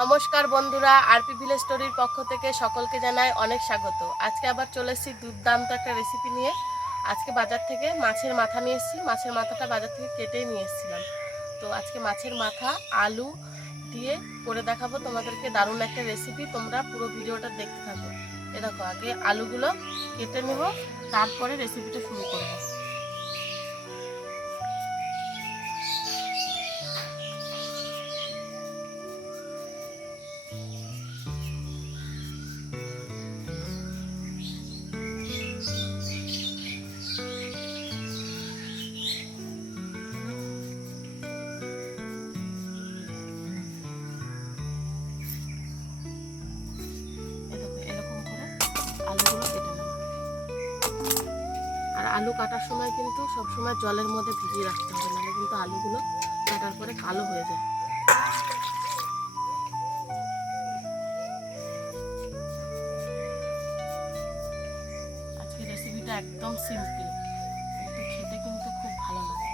নমস্কার বন্ধুরা, RP village স্টোরির পক্ষ থেকে সকলকে জানাই অনেক স্বাগত। আজকে আবার চলে এসেছি দুর্দান্ত একটা রেসিপি নিয়ে। আজকে বাজার থেকে মাছের মাথা নিয়ে এসেছি। মাছের মাথাটা বাজার থেকে কেটেই নিয়ে এসেছিলাম। তো আজকে মাছের মাথা আলু দিয়ে করে দেখাবো তোমাদেরকে, দারুণ একটা রেসিপি। তোমরা পুরো ভিডিওটা দেখতে থাকো। এ দেখো, আগে আলুগুলো কেটে নেব, তারপরে রেসিপিটা শুরু করবো। আলুগুলো কেটে নেব। আর আলু কাটার সময় কিন্তু সবসময় জলের মধ্যে ভিজিয়ে রাখতে হবে, নাহলে কিন্তু আলুগুলো কাটার পরে কালো হয়ে যায়। আজকে রেসিপিটা একদম সিম্পল, কিন্তু খেতে কিন্তু খুব ভালো লাগে।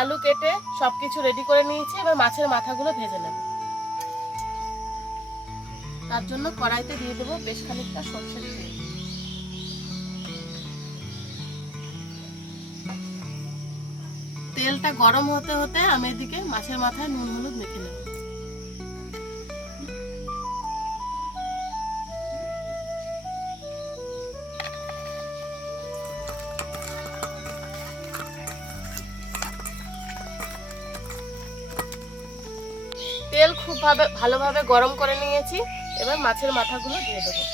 আলু কেটে সবকিছু রেডি করে নিয়েছি, এবার মাছের মাথাগুলো ভেজে নেব। তার জন্য কড়াইতে দিয়ে দেবো বেশ খানিকটা সরষের তেল। তেলটা গরম হতে হতে আমি এদিকে মাছের মাথায় নুন হলুদ মেখে নেব। তেল খুব ভালোভাবে গরম করে নিয়েছি, এবার মাছের মাথাগুলো দিয়ে দেবো।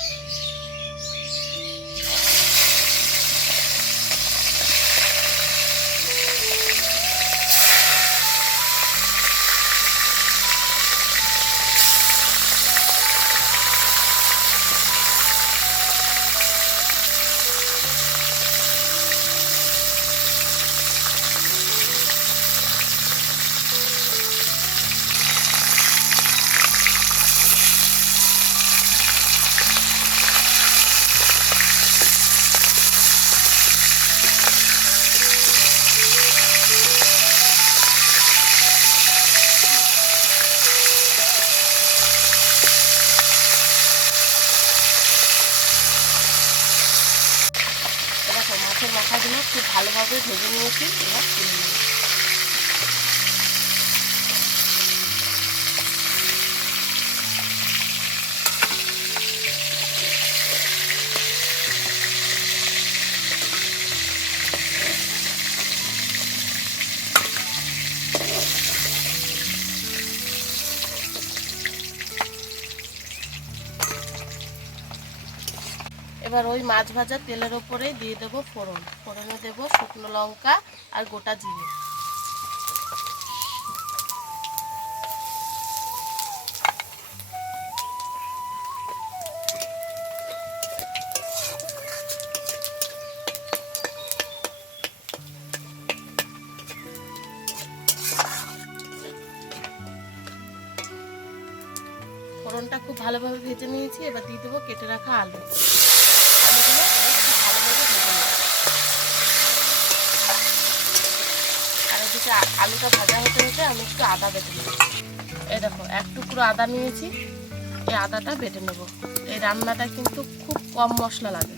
মাছের মাথাগুলো খুব ভালোভাবে ভেজে নিয়েছি, এবার তুলে নেব। এবার ওই মাছ ভাজা তেলের ওপরে দিয়ে দেবো ফোড়নে দেবো শুকনো লঙ্কা আর গোটা জিরে। ফোড়নটা খুব ভালোভাবে ভেজে নিয়েছি, এবার দিয়ে দেবো কেটে রাখা আলুগুলো খুব ভালোভাবে ভেজে নেব। আর এদিকে আলুটা ভাজা হতে হতে আমি একটু আদা বেটে নেব। এই দেখো, এক টুকরো আদা নিয়েছি, এই আদাটা বেটে নেব। এই রান্নাটা কিন্তু খুব কম মশলা লাগে।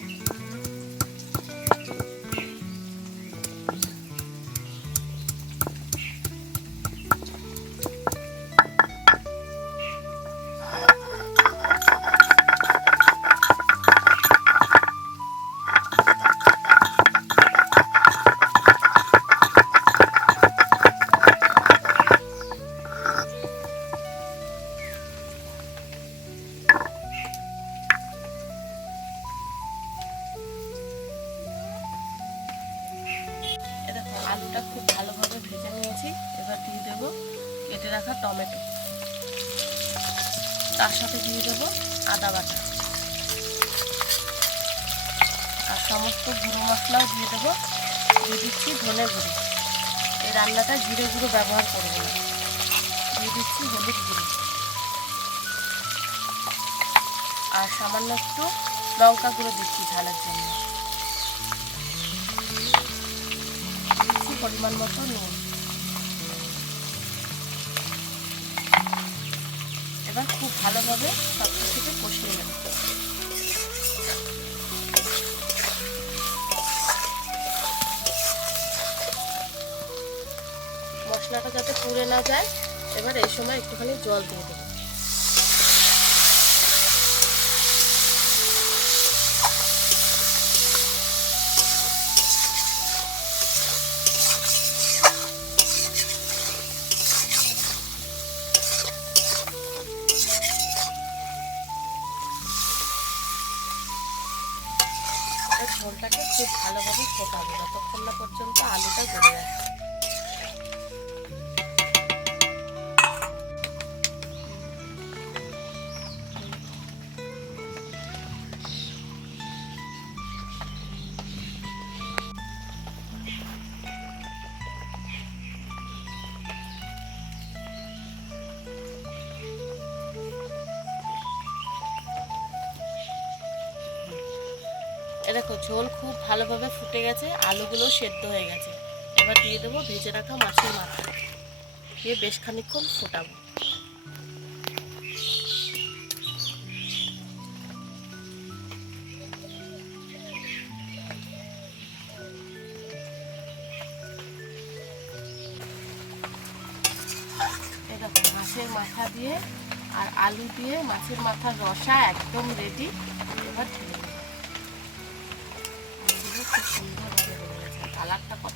আলুটা খুব ভালোভাবে ভেজে নিয়েছি, এবার দিয়ে দেবো কেটে রাখা টমেটো, তার সাথে দিয়ে দেবো আদা বাটা। সমস্ত গুঁড়ো মশলাও দিয়ে দেবো। দিয়ে দিচ্ছি ধনে গুঁড়ো, এই রান্নাটা জিরে গুঁড়ো ব্যবহার করবো না। দিয়ে দিচ্ছি হলুদ গুঁড়ো আর সামান্য একটু লঙ্কা গুঁড়ো দিচ্ছি ঝালের জন্য। দিচ্ছি পরিমাণ মতো নুন। এবার খুব ভালোভাবে সব কিছুকে কষিয়ে নেব। মশলাটা যাতে পুড়ে না যায়, এবার এই সময় একটুখানি জল দিয়ে দেবো। ঝোলটাকে খুব ভালোভাবে ফোটাবো যতক্ষণ না পর্যন্ত আলুটা গলে আসে। দেখো ঝোল খুব ভালোভাবে ফুটে গেছে, আলুগুলো সেদ্ধ হয়ে গেছে। এবার দিয়ে দেবো ভেজে রাখা মাছের মাথা, দিয়ে বেশ খানিকক্ষণ ফোটাবো। এই দেখো মাছের মাথা দিয়ে আর আলু দিয়ে মাছের মাথার রসা একদম রেডি। এবার ঢেলে দেবো। খুব সুন্দরভাবে হয়ে গেছে, কালারটা কত